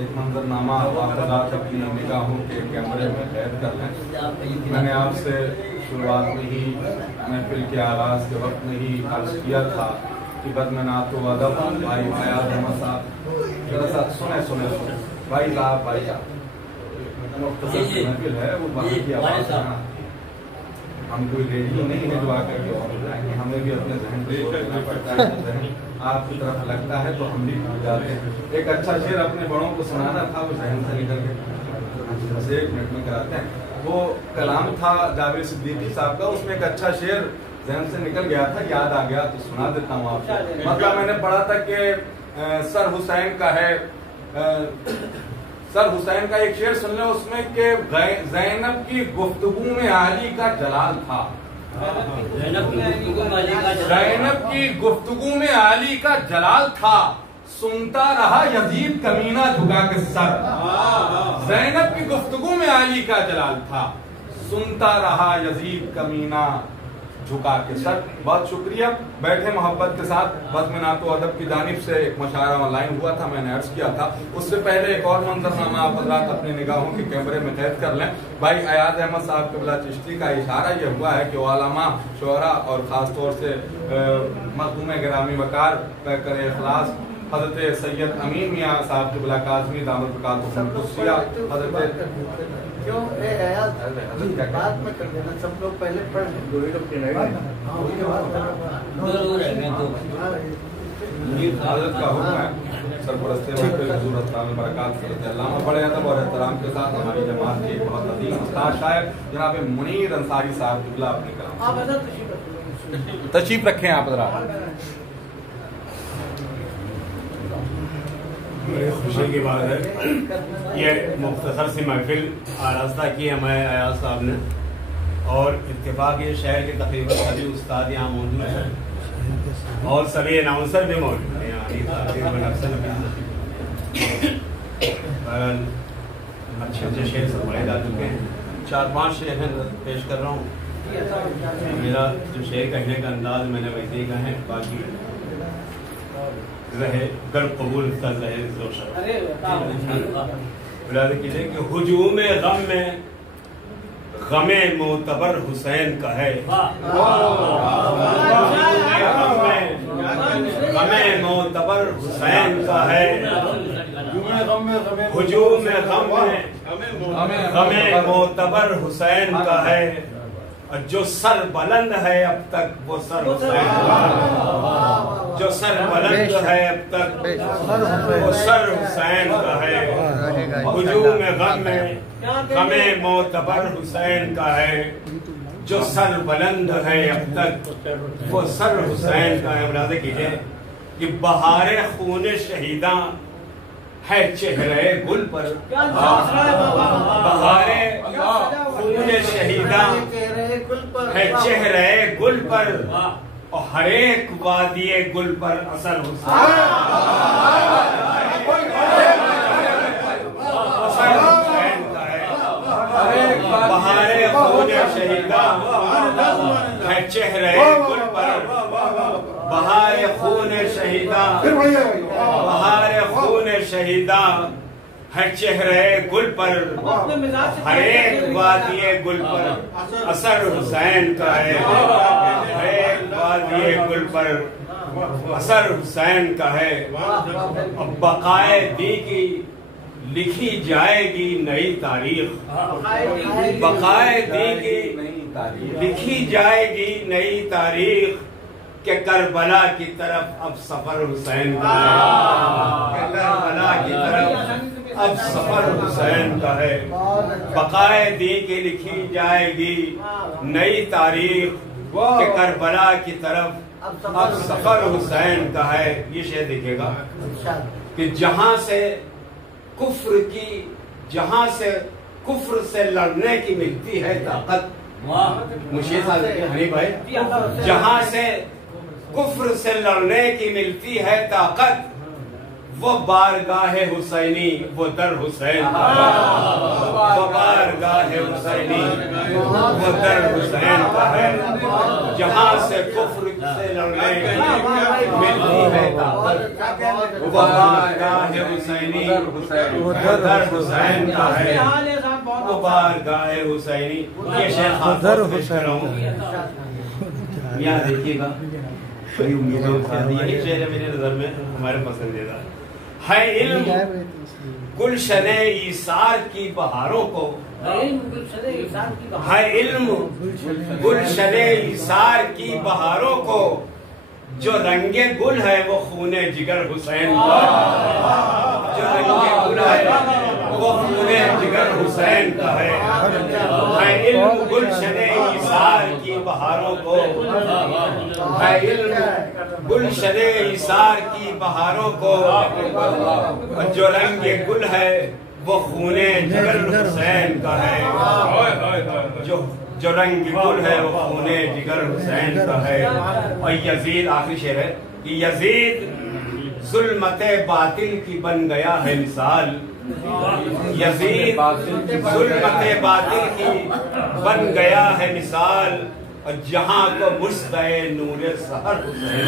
एक मंजरनामा आप अपनी निगाहों के कैमरे में कैद कर लें। मैंने आपसे शुरुआत में ही महफिल के आगाज के वक्त में ही अर्ज किया था कि बदमनात व अदब भाई फयाज अहमद साहब जरा सा सुने भाई साहब महफिल है वो बाहर की आवाज है। हम कोई रेडियो नहीं है जो आकर के और बताएंगे, हमें भी अपने जहन पे सोचना पड़ता है। जहन आपकी तरफ लगता है तो हम भी भूल जाते हैं। एक अच्छा शेर अपने बड़ों को सुनाना था, वो जहन से निकल के 1 मिनट में कराते हैं। वो कलाम था जावेद सिद्दीकी साहब का, उसमें एक अच्छा शेर जहन से निकल गया था, याद आ गया तो सुना देता हूँ आपको। मतलब मैंने पढ़ा था कि सर हुसैन का है, सर हुसैन का एक शेर सुन लो उसमें कि ज़ैनब की गुफ्तगू में अली का जलाल था। ज़ैनब की गुफ्तगू में अली का जलाल था, सुनता रहा यजीद कमीना झुका के सर। ज़ैनब की गुफ्तगू में अली का जलाल था, सुनता रहा यजीद कमीना झुका के सर। बहुत शुक्रिया। बैठे मोहब्बत के साथ बदमनात व अदब की जानिब से एक मशारा ऑनलाइन हुआ था, मैंने अर्ज किया था। उससे पहले एक और मंजरनामा आप हज़रात अपनी निगाहों के कैमरे में कैद कर लें। भाई अयाज अहमद साहब क़िबला चिश्ती का इशारा यह हुआ है कि उलमा, शुअरा और ख़ास तौर से मखदूम गिरामी वकार कर इखलास हज़रत सैयद अमीन मियाँ साहब क़िबला काज़मी दामद बरकातुहुम हज़रत क्यों बात में कर देना, सब लोग पहले पढ़ लें। हज़रत का हुक्म है सरपरस्ते बड़े अदब और एहतराम के साथ हमारी जमात के बहुत अजीम उस्ताद शायर जनाब मुनीर अंसारी साहब क़िबला अपने कलाम तशरीफ रखें आप जरा। बड़ी खुशी की बात है, ये मुख्तसर सी महफिल आरास्ता की हमें अयाज साहब ने, और इत्तेफाक ये शहर के तकरीबन सभी उस्ताद यहाँ मौजूद हैं और सभी अनाउंसर भी मौजूद हैं यहाँ। अच्छे शेर सरमाए जा चुके हैं, 4-5 शेर हैं पेश कर रहा हूँ। मेरा जो शेर कहने का अंदाज मैंने वैसे ही कहा है, बाकी रहे गर कबूल कर रहे कीजिए कि हुजूम गम में गमे मोतबर हुसैन का है। गमे मोतबर हुसैन का है, हुजूम गम में गमे मोतबर हुसैन का है, और जो सर बुलंद है अब तक वो सर हुसैन का है, जो सर बुलंद है अब तक वो सर हुसैन का है। हुजूम गम में गमे मोतबर हुसैन का है, जो सर बुलंद है अब तक वो सर हुसैन का है। मुलाज़ा कीजिए कि बहारे खून शहीदा है चेहरे गुल पर, बहारे खून शहीदा है चेहरे गुल पर, और हर एक वादिये गुल पर असर हुसैन का है। बहारे खून शहीदा है चेहरे गुल पर, बहारे खून शहीदा, बहारे खून शहीदा है चेहरे गुल पर, हर एक वादिये गुल पर असर हुसैन का है। हर एक वादिये गुल पर असर हुसैन का है। अब बकाए दी की लिखी जाएगी नई तारीख, बकाए दी की लिखी जाएगी नई तारीख, के करबला की तरफ अब सफर हुसैन का है। करबला की तरफ अब सफर हुसैन का है। बकाए दी की लिखी जाएगी नई तारीख, के करबला की तरफ अब सफर हुसैन का है। ये शेर देखिएगा कि जहां से कुफ्र से लड़ने की मिलती है ताकत, मुझे हनी भाई, जहां से कुफ्र से लड़ने की मिलती है ताकत, वो बारगाहे हुसैनी वो दर हुसैन का है, वो बारगाहे हुसैनी वो दर हुसैन का है, जहाँ से कुफ्र से लड़ने मिलती है ताकत। वो बारगाहे हुसैनी वो दर हुसैन का है, वो बारगाहे हुसैनी। ये शेख यहाँ देखिएगा, बड़ी उम्मीदें यही शेर है मेरी नजर में हमारे पसंदीदा है। इल्म गुलशने ईसार की बहारों को, है इल्म गुलशने ईसार की बहारों को, जो रंगे गुल है वो खूने जिगर हुसैन का, जो रंगे गुल है वो खूने जिगर हुसैन का है। इल्म गुलशने ईसार की बहारों को, है इल्म गुलशने ईसार की बहारों को, जो रंगे गुल है वो खूने जिगर हुसैन का है, जो रंग गुल है वो खूने जिगर हुसैन का है। और यजीद, आखिरी शेर है कि यजीद जुल्मते बातिल की बन गया है मिसाल, यजीद जुल्मते बातिल की बन गया है मिसाल, और जहां को मुस्तए नूरे सहर हुसैन।